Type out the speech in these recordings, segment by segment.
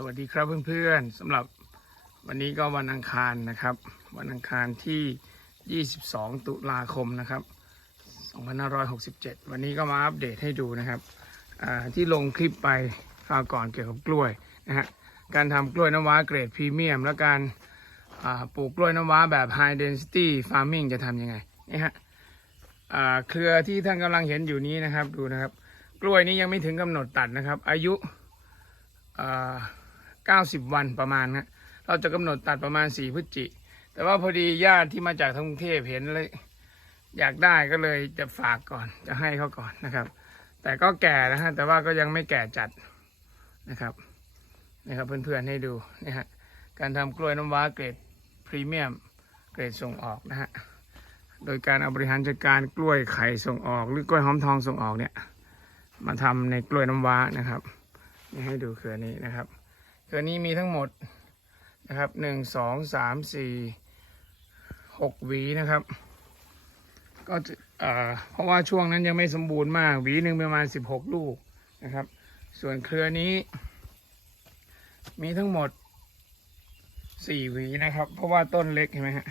สวัสดีครับเพื่อนๆสำหรับวันนี้ก็วันอังคารนะครับ วันอังคารที่ 22 ตุลาคมนะครับ 2567 วันนี้ก็มาอัปเดตให้ดูนะครับที่ลงคลิปไปคราวก่อนเกี่ยวกับกล้วยนะฮะการทำกล้วยน้ำว้าเกรดพรีเมียม และการปลูกกล้วยน้ำว้าแบบ High Density Farming จะทำยังไงนี่ฮะเครือที่ท่านกำลังเห็นอยู่นี้นะครับดูนะครับ กล้วยนี้ยังไม่ถึงกำหนดตัดนะครับ อายุ เก้าสิบวันประมาณนะเราจะกำหนดตัดประมาณสี่พฤศจิ แต่ว่าพอดีญาติที่มาจากทางกรุงเทพเห็นเลย อยากได้ก็เลยจะฝากก่อนจะให้เขาก่อนนะครับ แต่ก็แก่นะฮะแต่ว่าก็ยังไม่แก่จัดนะครับนะครับเพื่อนๆให้ดูนี่ฮะการทำกล้วยน้ำว้าเกรดพรีเมียมเกรดส่งออกนะฮะโดยการเอาบริหารจัดการกล้วยไข่ส่งออก หรือกล้วยหอมทองส่งออกเนี่ยมาทำในกล้วยน้ำว้านะครับนี่ให้ดูเครือนี้นะครับ เครือนี้มีทั้งหมดนะครับหนึ่งสองสามสี่หกหวีนะครับ ก็เอ่อเพราะว่าช่วงนั้นยังไม่สมบูรณ์มาก หวีหนึ่งประมาณสิบหกลูกนะครับ ส่วนเครือนี้ มีทั้งหมดสี่หวีนะครับ เพราะว่าต้นเล็กเห็นไหมฮะ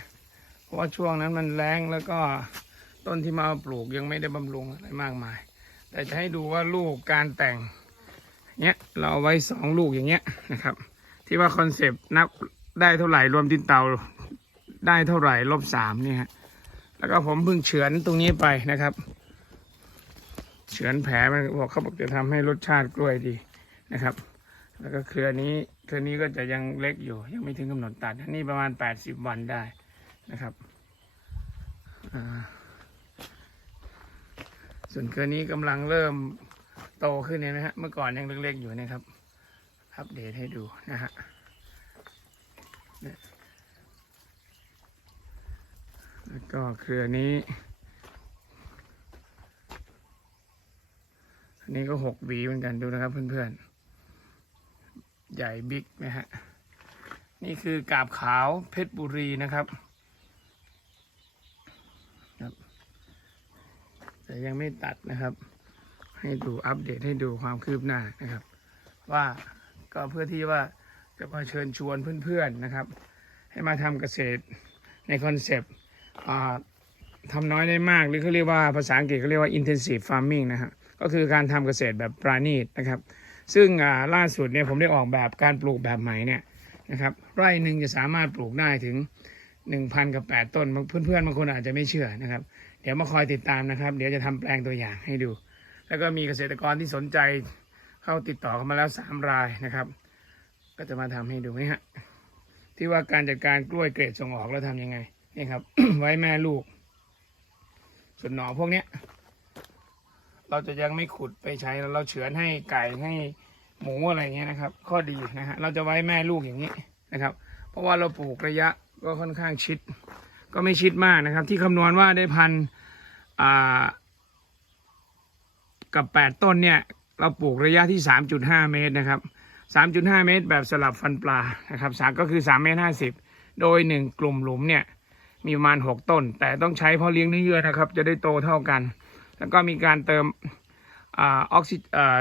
เพราะว่าช่วงนั้นมันแรงแล้วก็ต้นที่มาปลูกยังไม่ได้บำรุงอะไรมากมาย แต่จะให้ดูว่าลูกการแต่ง เนี้ยเราเอาไว้สองลูกอย่างเงี้ยนะครับ ที่ว่าคอนเซปต์นับได้เท่าไหร่รวมดินเตาได้เท่าไหร่ลบสามเนี่ยฮะแล้วก็ผมเพิ่งเฉือนตรงนี้ไปนะครับ เฉือนแผลมันบอกเขาบอกจะทำให้รสชาติกล้วยดีนะครับ แล้วก็เครือนี้เครือนี้ก็จะยังเล็กอยู่ ยังไม่ถึงกำหนดตัดอันนี่ประมาณแปดสิบวันได้นะครับส่วนเครือนี้กำลังเริ่ม โตขึ้นเนี่ยนะฮะเมื่อก่อนยังเล็กๆอยู่นะครับ อัปเดตให้ดูนะฮะแล้วก็เครือนี้ อันนี้ก็หกหวีเหมือนกันดูนะครับเพื่อนๆ ใหญ่บิ๊กนะฮะ นี่คือกาบขาวเพชรบุรีนะครับครับ แต่ยังไม่ตัดนะครับ ให้ดูอัปเดตให้ดูความคืบหน้านะครับ ว่าก็เพื่อที่ว่าจะมาเชิญชวนเพื่อนๆนะครับ ให้มาทำเกษตรในคอนเซปต์ทำน้อยได้มากหรือเขาเรียกว่าภาษาอังกฤษเขาเรียกว่า intensive farming นะฮะก็คือการทำเกษตรแบบปราณีตนะครับ ซึ่งล่าสุดเนี่ยผมได้ออกแบบการปลูกแบบใหม่เนี่ยนะครับไร่หนึ่งจะสามารถปลูกได้ถึง1,000กับ8ต้นเพื่อนๆบางคนอาจจะไม่เชื่อนะครับ เดี๋ยวมาคอยติดตามนะครับ เดี๋ยวจะทำแปลงตัวอย่างให้ดู แล้วก็มีเกษตรกรที่สนใจเข้าติดต่อเข้ามาแล้วสามรายนะครับ ก็จะมาทำให้ดูนี่ฮะที่ว่าการจัดการกล้วยเกรดส่งออกแล้วทำยังไงนี่ครับ ไว้แม่ลูก ส่วนหนอพวกเนี้ย เราจะยังไม่ขุดไปใช้เราเฉือนให้ไก่ให้หมูอะไรเงี้ยนะครับ ข้อดีนะฮะเราจะไว้แม่ลูกอย่างนี้นะครับ เพราะว่าเราปลูกระยะก็ค่อนข้างชิด ก็ไม่ชิดมากนะครับ ที่คำนวณว่าได้พันอ่า กับ 8 ต้นเนี่ย เราปลูกระยะที่ 3.5 เมตรนะครับ 3.5 เมตรแบบสลับฟันปลานะครับสามก็คือ3เมตร50 โดย 1 กลุ่มหลุมเนี่ยมีประมาณ 6 ต้น แต่ต้องใช้เพาะเลี้ยงเนื้อเยื่อนะครับ จะได้โตเท่ากัน แล้วก็มีการเติมออกซิ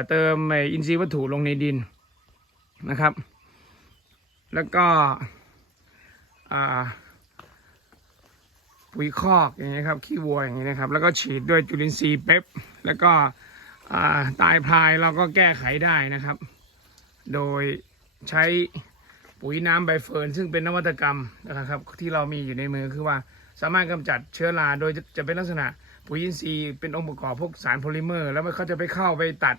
เติมอ้อินทรีย์วัตถุลงในดินนะครับ แล้วก็ปุ๋ยคอกอย่างนี้ยครับขี้วัวอย่างนี้นะครับ แล้วก็ฉีดด้วยจุลินทรีย์เป๊ปแล้วก็ ตายพรายเราก็แก้ไขได้นะครับ โดยใช้ปุ๋ยน้ำใบเฟิร์นซึ่งเป็นนวัตกรรมนะครับ ที่เรามีอยู่ในมือคือว่าสามารถกำจัดเชื้อราโดยจะจะเป็นลักษณะปุ๋ยอินทรีย์เป็นองค์ประกอบพวกสารโพลิเมอร์ แล้วมันเขาจะไปเข้าไปตัด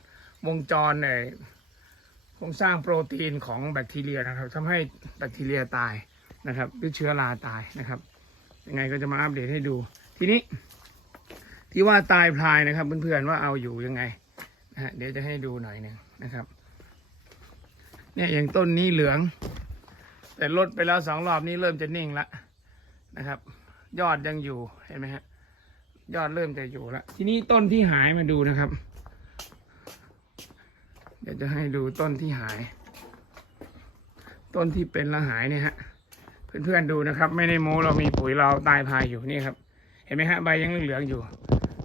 วงจรในโครงสร้างโปรตีนของแบคทีเรียนะครับทำให้แบคทีเรียตายนะครับหรือเชื้อราตายนะครับยังไงก็จะมาอัปเดตให้ดู ทีนี้ ที่ว่าตายพลายนะครับเพื่อนๆว่าเอาอยู่ยังไง ฮะเดี๋ยวจะให้ดูหน่อยหนึ่งนะครับ เนี่ยอย่างต้นนี้เหลือง แต่ลดไปแล้วสองรอบนี้เริ่มจะนิ่งล้วนะครับ ยอดยังอยู่เห็นไหมฮะยอดเริ่มจะอยู่ล้วทีนี้ต้นที่หายมาดูนะครับ เดี๋ยวจะให้ดูต้นที่หาย ต้นที่เป็นละหายเนี่ยฮะเพื่อนๆดูนะครับ ไม่ได้โม้เรามีปุ๋ยเราตายพายอยู่นี่ครับ เห็นไหมฮะใบยังเหลืองอยู่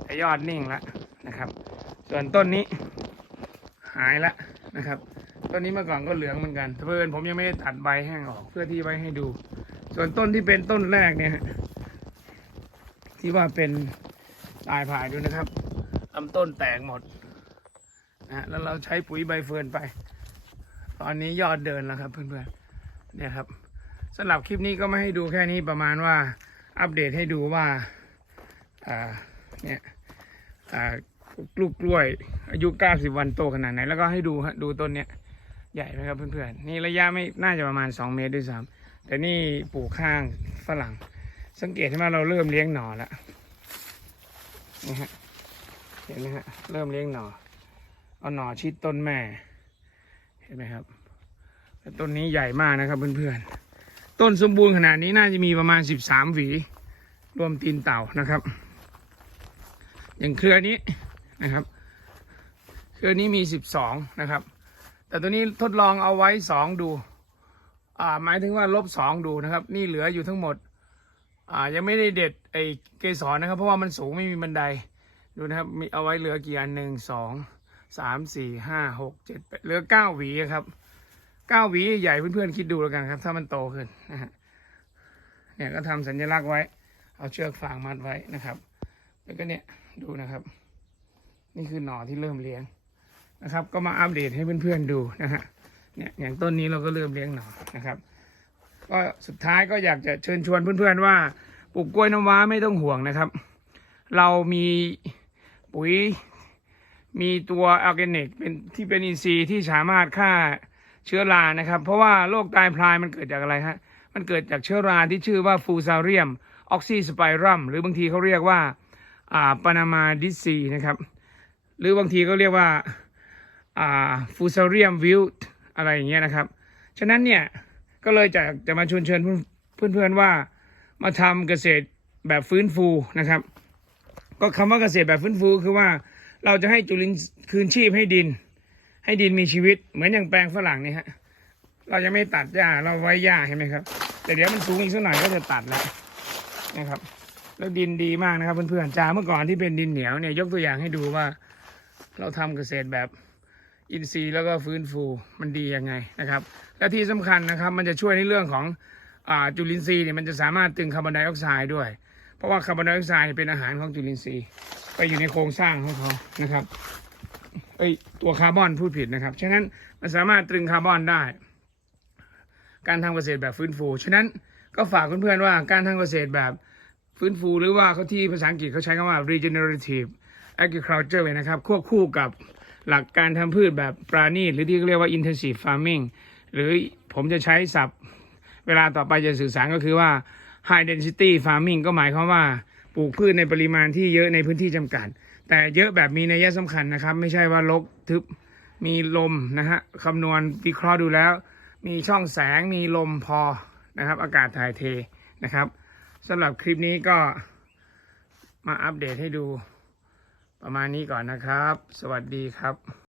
แต่ยอดนิ่งล้วนะครับ ส่วนต้นนี้หายแล้วนะครับ ต้นนี้เมื่อก่อนก็เหลืองเหมือนกันเพื่อนผมยังไม่ได้ตัดใบแห้งออกเพื่อที่ไว้ให้ดู ส่วนต้นที่เป็นต้นแรกเนี่ยที่ว่าเป็นตายผ่ายดูนะครับลำต้นแตกหมดนะฮะแล้วเราใช้ปุ๋ยใบเฟิร์นไป ตอนนี้ยอดเดินแล้วครับเพื่อนๆเนี่ยครับสำหรับคลิปนี้ก็ไม่ให้ดูแค่นี้ประมาณว่าอัปเดตให้ดูว่าอ่าเนี่ยอ่า ลูกกล้วย อายุ90วันโตขนาดไหน แล้วก็ให้ดูฮะดูต้นเนี้ยใหญ่ไหมครับเพื่อนๆนี่ระยะไม่น่าจะประมาณ2เมตรด้วยซ้ำแต่นี่ปลูกข้างฝรั่ง สังเกตใช่ไหมเราเริ่มเลี้ยงหน่อแล้วนี่ฮะเห็นไหมฮะเริ่มเลี้ยงหน่อเอาหน่อชิดต้นแม่ เห็นไหมครับต่ต้นนี้ใหญ่มากนะครับเพื่อนๆต้นสมบูรณ์ขนาดนี้น่าจะมีประมาณ13หวีรวมตีนเต่านะครับ อย่างเครือนี้ นะครับเครือนี้มี12นะครับ แต่ตัวนี้ทดลองเอาไว้2ดูอ่าหมายถึงว่าลบ2ดูนะครับ นี่เหลืออยู่ทั้งหมดอ่ายังไม่ได้เด็ดไอ้เกสรนะครับ เพราะว่ามันสูงไม่มีบันไดดูนะครับมีเอาไว้เหลือกี่อันหนึ่งสองสามสี่ห้าหกเจ็ดแปดเหลือเก้าหวีครับเก้าหวีใหญ่เพื่อนๆคิดดูแล้วกันครับ ถ้ามันโตขึ้นนะฮะเนี่ยก็ทำสัญลักษณ์ไว้ เอาเชือกฟางมัดไว้นะครับ แล้วก็เนี่ยดูนะครับ นี่คือหน่อที่เริ่มเลี้ยงนะครับ ก็มาอัปเดตให้เพื่อนๆดูนะฮะเนี่ยอย่างต้นนี้เราก็เริ่มเลี้ยงหน่อนะครับ ก็สุดท้ายก็อยากจะเชิญชวนเพื่อนๆว่าปลูกกล้วยน้ำว้าไม่ต้องห่วงนะครับ เรามีปุ๋ยมีตัวออร์แกนิกเป็นที่เป็นอินทรีย์ที่สามารถฆ่าเชื้อรานะครับ เพราะว่าโรคตายพลายมันเกิดจากอะไรฮะมันเกิดจากเชื้อราที่ชื่อว่าฟูซาเรียมออกซิสไปรัมหรือบางทีเขาเรียกว่าอ่าปานามาดิซีนะครับ หรือบางทีก็เรียกว่าอ่าฟูซาเรียมวิลต์อะไรอย่างเงี้ยนะครับ ฉะนั้นเนี่ยก็เลยจะจะมาชวนเชิญเพื่อนเพื่อนๆว่ามาทำเกษตรแบบฟื้นฟูนะครับ ก็คำว่าเกษตรแบบฟื้นฟูคือว่าเราจะให้จุลินทรีย์คืนชีพให้ดิน ให้ดินมีชีวิตเหมือนอย่างแปลงฝรั่งนี่ฮะเรายังไม่ตัดหญ้าเราไว้หญ้าเห็นไหมครับแต่เดี๋ยวมันสูงอีกสักหน่อยก็จะตัดแล้วนะครับ แล้วดินดีมากนะครับเพื่อนๆจาเมื่อก่อนที่เป็นดินเหนียวเนี่ยยกตัวอย่างให้ดูว่า เราทำเกษตรแบบอินทรีย์แล้วก็ฟื้นฟูมันดียังไงนะครับ และที่สำคัญนะครับมันจะช่วยในเรื่องของอจุลินทรีย์เนี่ยมันจะสามารถตึงคาร์บอนไดออกไซด์ด้วย เพราะว่าคาร์บอนไดออกไซด์เป็นอาหารของจุลินทรีย์ ไปอยู่ในโครงสร้างของเขานะครับเอ้ยตัวคาร์บอนพูดผิดนะครับ ฉะนั้นมันสามารถตรึงคาร์บอนได้ การทำเกษตรแบบฟื้นฟู ฉะนั้นก็ฝากเพื่อนๆว่าการทำเกษตรแบบฟื้นฟูหรือว่าเขาที่ภาษาอังกฤษเขาใช้คำว่า regenerative agriculture เลยนะครับ ควบคู่กับหลักการทำพืชแบบปราณีตหรือที่เรียกว่า intensive farming หรือผมจะใช้ศัพท์ เวลาต่อไปจะสื่อสารก็คือว่า high density farming ก็หมายความว่าปลูกพืชในปริมาณที่เยอะในพื้นที่จำกัด แต่เยอะแบบมีนัยสำคัญนะครับ ไม่ใช่ว่าลกทึบมีลมนะฮะคำนวณวิเคราะห์ดูแล้ว มีช่องแสงมีลมพอนะครับ อากาศถ่ายเทนะครับสำหรับคลิปนี้ก็มาอัปเดตให้ดู ประมาณนี้ก่อนนะครับ สวัสดีครับ